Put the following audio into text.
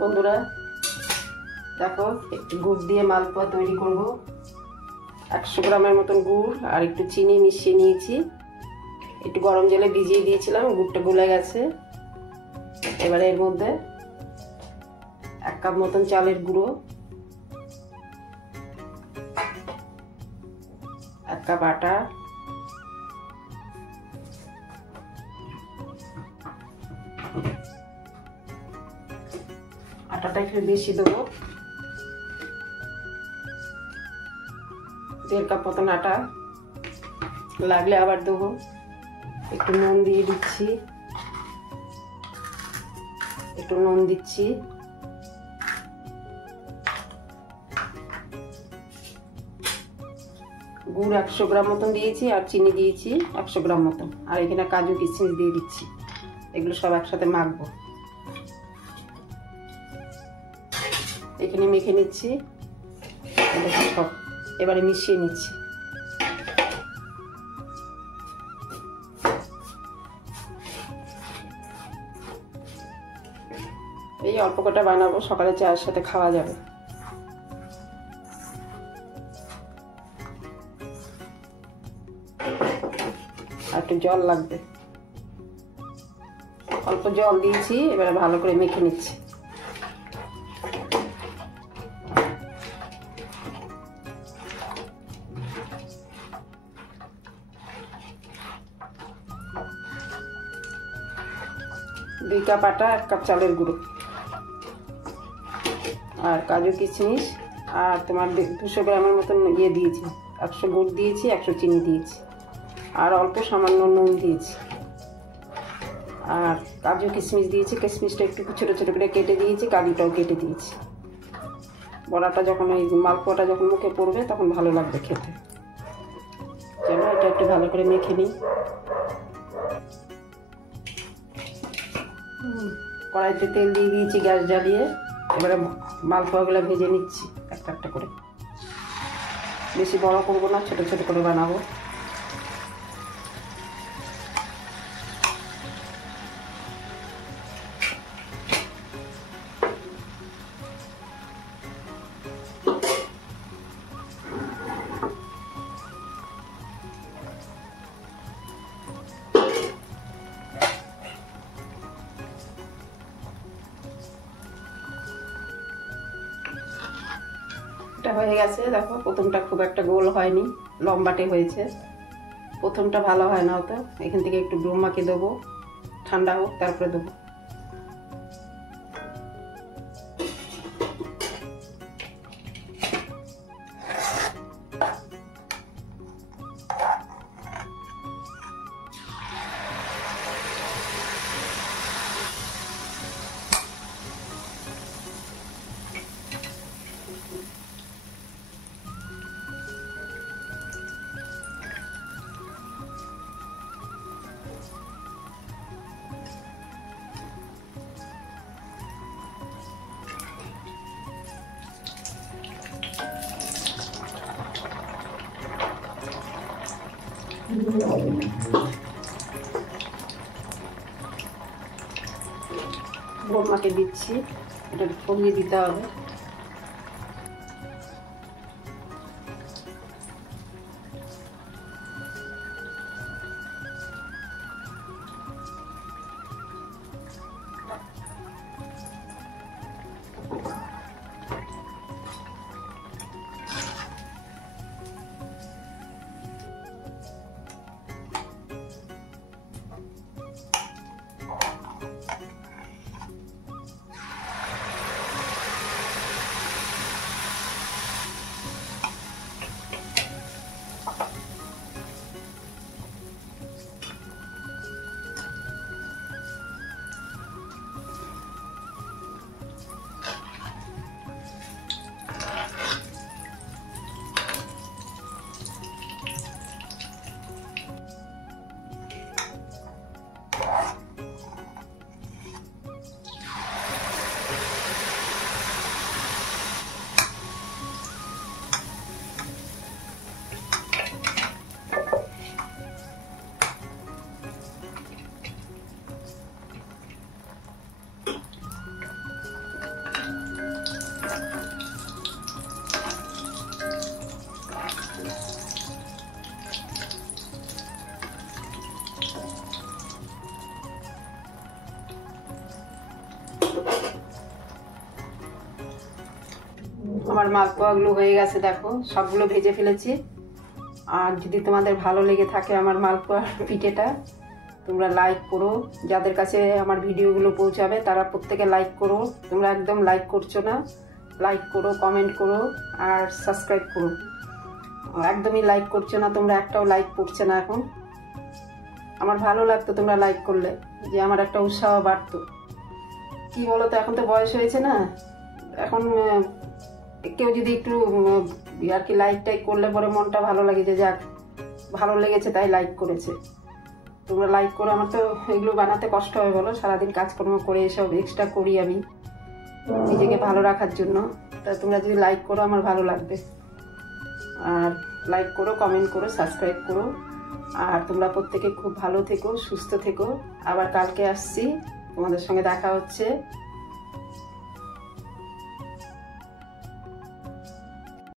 বন্ধুরা দেখো, একটু গুড় দিয়ে মালপোয়া তৈরি করব। 100 গ্রামের মতন গুড় আর একটু চিনি মিশিয়ে নিয়েছি। একটু গরম জলে ভিজিয়ে দিয়েছিলাম, গুড়টা গলে গেছে। এবারে এর মধ্যে 1 কাপ মতন চালের গুঁড়ো, 1 কাপ আটা, আটাটা একটু বেশি দেবো, 1.5 কাপ মতন আটা, লাগলে আবার দেবো। একটু নুন দিয়ে দিচ্ছি, একটু নুন দিচ্ছি, গুড় 100 গ্রাম মতন দিয়েছি আর চিনি দিয়েছি 100 গ্রাম মতন, আর এখানে কাজু কিশমিশ দিয়ে দিচ্ছি। এগুলো সব একসাথে মাখবো। এখানে মেখে নিচ্ছি, সব এবারে মিশিয়ে নিচ্ছি। এই অল্প কটা বানাবো, সকালে চায়ের সাথে খাওয়া যাবে। আর একটু জল লাগবে, অল্প জল দিয়েছি। এবারে ভালো করে মেখে নিচ্ছি। দুই কাপ আটা, 1 কাপ চালের গুঁড়ো, আর কাজু কিশমিশ, আর তোমার 200 গ্রামের মতন ইয়ে দিয়েছি। 100 গুড় দিয়েছি, 100 চিনি দিয়েছি, আর অল্প সামান্য নুন দিয়েছি। আর কাজু কিশমিশ দিয়েছি, কিশমিশটা একটু ছোটো ছোটো করে কেটে দিয়েছি, কাজুটাও কেটে দিয়েছি। বড়াটা যখন ওই মালপোয়াটা যখন মুখে পড়বে তখন ভালো লাগবে খেতে। চলো এটা একটু ভালো করে মেখে নিই। কড়াইতে তেল দিয়ে দিয়েছি, গ্যাস জ্বালিয়ে। এবারে মালপোয়াগুলো ভেজে নিচ্ছি একটা একটা করে। বেশি বড় করবো না, ছোট ছোট করে বানাবো। এটা হয়ে গেছে। দেখো, প্রথমটা খুব একটা গোল হয়নি, লম্বাটে হয়েছে। প্রথমটা ভালো হয় না হতো। এখান থেকে একটু ব্রহ্মাকে দেবো, ঠান্ডা হোক তারপরে দেবো। ব্রহ্মাকে দিচ্ছি, এটা ফলিয়ে দিতে হবে। আমার মালপোয়াগুলো হয়ে গেছে, দেখো সবগুলো ভেজে ফেলেছি। আর যদি তোমাদের ভালো লেগে থাকে আমার মালপোয়া পিঠেটা, তোমরা লাইক করো। যাদের কাছে আমার ভিডিওগুলো পৌঁছাবে তারা প্রত্যেকে লাইক করো। তোমরা একদম লাইক করছো না, লাইক করো, কমেন্ট করো আর সাবস্ক্রাইব করো। একদমই লাইক করছো না তোমরা, একটাও লাইক করছে না। এখন আমার ভালো লাগতো তোমরা লাইক করলে, যে আমার একটা উৎসাহ বাড়তো। কি বলো তো, এখন তো বয়স হয়েছে না, এখন কেউ যদি একটু আর কি লাইক টাইক করলে পরে মনটা ভালো লাগে, যে যাক ভালো লেগেছে তাই লাইক করেছে। তোমরা লাইক করো। আমার তো এগুলো বানাতে কষ্ট হয় বলো, সারাদিন কাজকর্ম করে এসব এক্সট্রা করি আমি নিজেকে ভালো রাখার জন্য। তা তোমরা যদি লাইক করো আমার ভালো লাগবে। আর লাইক করো, কমেন্ট করো, সাবস্ক্রাইব করো। আর তোমরা প্রত্যেকে খুব ভালো থেকো, সুস্থ থেকো। আবার কালকে আসছি, তোমাদের সঙ্গে দেখা হচ্ছে।